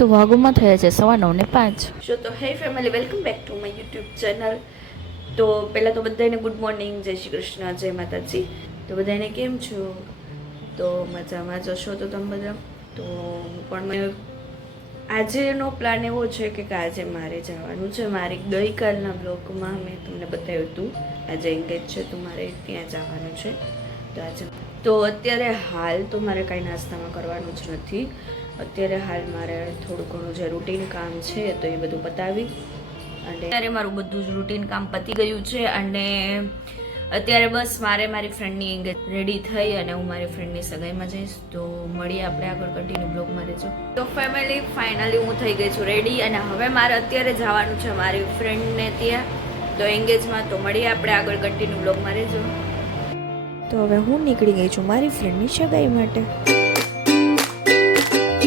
તો વાગોમાં થયા છે, સવા નવ ને પાંચ. સો તો hey family welcome back to my YouTube channel તો પહેલાં તો બધાને ગુડ મોર્નિંગ જય શ્રી કૃષ્ણ, જય માતાજી. તો બધાને કેમ છો? તો મજામાં જશો તો તમે બધા? તો પણ મેં આજેનો પ્લાન એવો છે કે આજે મારે જવાનું છે. મારે ગઈકાલના બ્લોગમાં મેં તમને બતાવ્યું હતું. આજે એન્ગેજ છે તો મારે ત્યાં જવાનું છે. તો આજે તો અત્યારે હાલ તો મારે કાંઈ નાસ્તામાં કરવાનું જ નથી. અત્યારે હાલ મારે થોડું ઘણું જે રૂટીન કામ છે તો એ બધું પતાવી અને અત્યારે મારું બધું જ રૂટીન કામ પતી ગયું છે અને અત્યારે બસ મારે મારી ફ્રેન્ડની એંગેજ રેડી થઈ અને હું મારી ફ્રેન્ડની સગાઈમાં જઈશ. તો મળીએ આપણે આગળ કન્ટિન્યુ બ્લોગમાં રહેજો. તો ફેમિલી ફાઇનલી હું થઈ ગઈ છું રેડી અને હવે મારે અત્યારે જવાનું છે મારી ફ્રેન્ડને ત્યાં. તો એંગેજમાં તો મળીએ આપણે આગળ કન્ટિન્યુ બ્લોગમાં રહેજો. તો હવે હું નીકળી ગઈ છું મારી ફ્રેન્ડની સગાઈ માટે.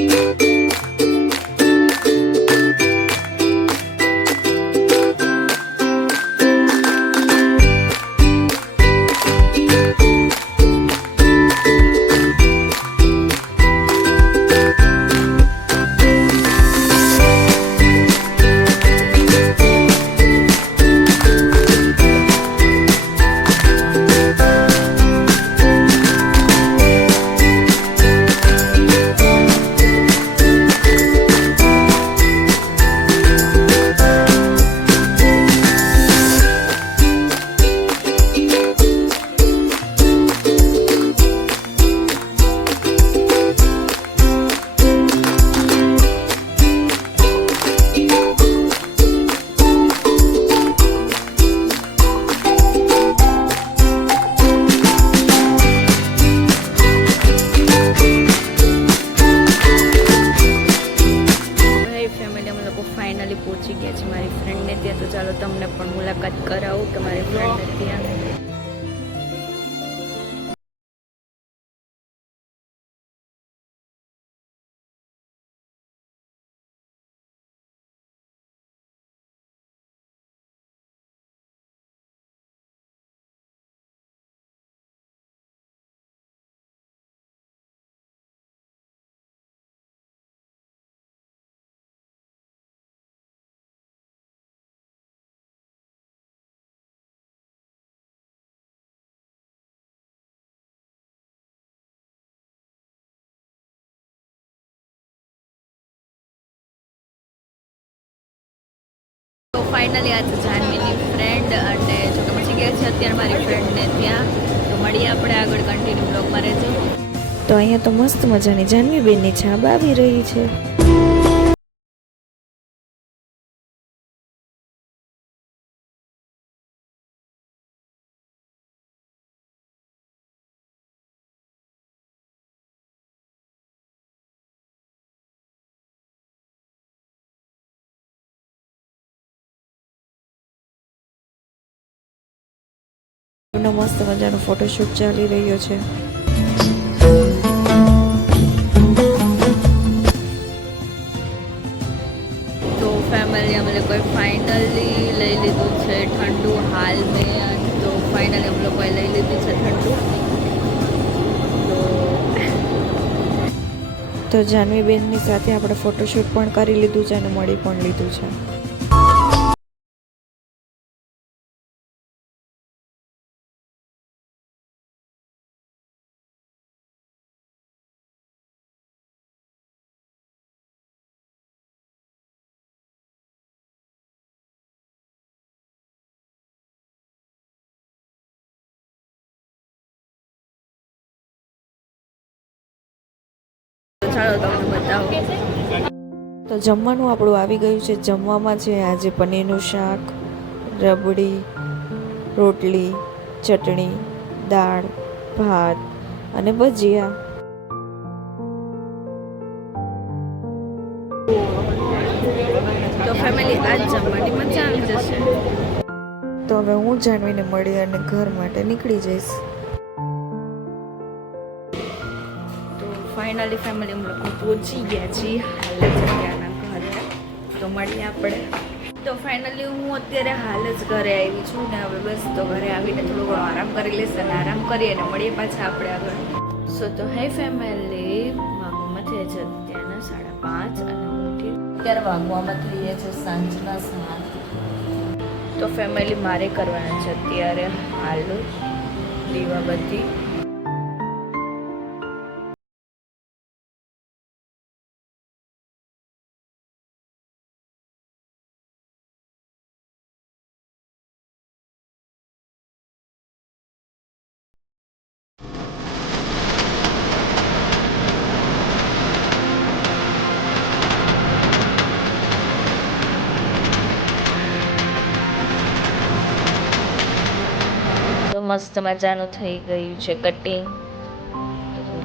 Música તો ફાઇનલી આજે જાનવીની ફ્રેન્ડ અને જો કે પછી ગયા છે અત્યારે મારી ફ્રેન્ડને ત્યાં. તો મળીએ આપણે આગળ કન્ટિન્યુ બ્લોગમાં રહેજો. તો અહીંયા તો મસ્ત મજાની જાનવી બેનની છાબ આવી રહી છે. એમનો મસ્ત મજાનો ફોટોશૂટ ચાલી રહ્યો છે. તો ફેમિલી અમે લોકોએ ફાઇનલી લઈ લીધું છે ઠંડુ હાલ મેં તો ફાઇનલી અમે લોકોએ લઈ લીધી છે ઠંડુ. તો તો જાનવી બેનની સાથે આપણે ફોટોશૂટ પણ કરી લીધું છે અને મળી પણ લીધું છે. ચાલો તમને બતાવો. તો જમવાનું આપણું આવી ગયું છે. જમવામાં છે આજે પનીરનું શાક રબડી રોટલી ચટણી દાળ ભાત અને ભજીયા. તો ફેમિલી આજ જમવાની મજા આવી જશે. તો હવે હું જાણવીને મળી અને ઘર માટે નીકળી જઈશ. ફાઇનલી ફેમિલી અમે લોકો પહોંચી ગયા છીએ હાલ જ અત્યારના ઘરે. તો મળીએ આપણે. તો ફાઇનલી હું અત્યારે હાલ જ ઘરે આવી છું ને હવે બસ તો ઘરે આવીને થોડો ઘણો આરામ કરી લઈશ અને આરામ કરીએ અને મળીએ પાછા આપણે આગળ. સો તો હે ફેમિલી વાગવામાં થઈ છે અત્યારના સાડા પાંચ અને હું અત્યારે વાગવામાં થઈએ છે સાંજના સાત. તો ફેમિલી મારે કરવાના છે અત્યારે હાલ દીવાબત્તી. મસ્ત મજાનું થઈ ગયું છે કટિંગ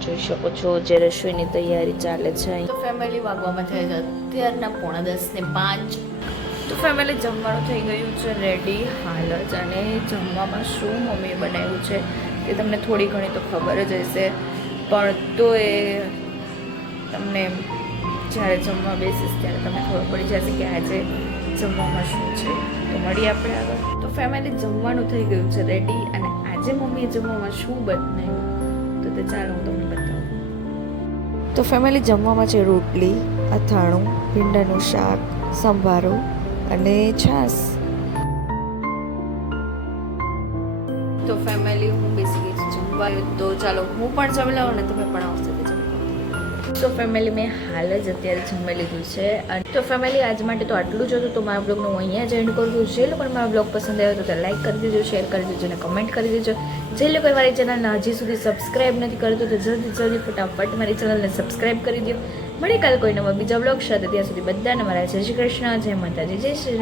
જોઈ શકો છો જે રસોઈની તૈયારી ચાલે છે ફેમિલી વાગવામાં થાય છે અત્યારના પોણા દસ ને પાંચ. તો ફેમિલી જમવાનું થઈ ગયું છે રેડી હાલ જ. અને જમવામાં શું મમ્મીએ બનાવ્યું છે એ તમને થોડી ઘણી તો ખબર જ હશે. પણ તો એ તમને જ્યારે જમવા બેસીશ ત્યારે તમને ખબર પડી જશે કે આજે જમવામાં શું છે. તો મળીએ આપણે આગળ. તો ફેમિલી જમવાનું થઈ ગયું છે રેડી અને આજે મમ્મીએ જમવામાં શું બનાવ્યું તો તે ચાલો હું તમને બતાવું. તો ફેમિલી જમવામાં છે રોટલી અથાણું ભીંડાનું શાક સંભારો અને છાશ. તો ફેમિલી હું બેસી ગઈ છું જમવા તો ચાલો હું પણ જમી લઉં અને તમે પણ આવશે તો ફેમિલી મેં હાલ જ અત્યારે જમી લીધું છે. અને તો ફેમિલી આજ માટે તો આટલું જ હતું. તો મારા બ્લોગનું હું અહીંયા જ એન્ડ કરું છું. જે લોકોને મારો બ્લોગ પસંદ આવ્યો તો લાઈક કરી દેજો શેર કરી દેજો અને કમેન્ટ કરી દેજો. જે લોકો મારી ચેનલને હજી સુધી સબસ્ક્રાઇબ નથી કરતો તો જલ્દી જલ્દી ફટાફટ મારી ચેનલને સબસ્ક્રાઇબ કરી દો. મળે કાલે કોઈ નવા બીજા બ્લોગ સાથે. ત્યાં સુધી બધાને મારા જય શ્રી કૃષ્ણ, જય માતાજી, જય શ્રી.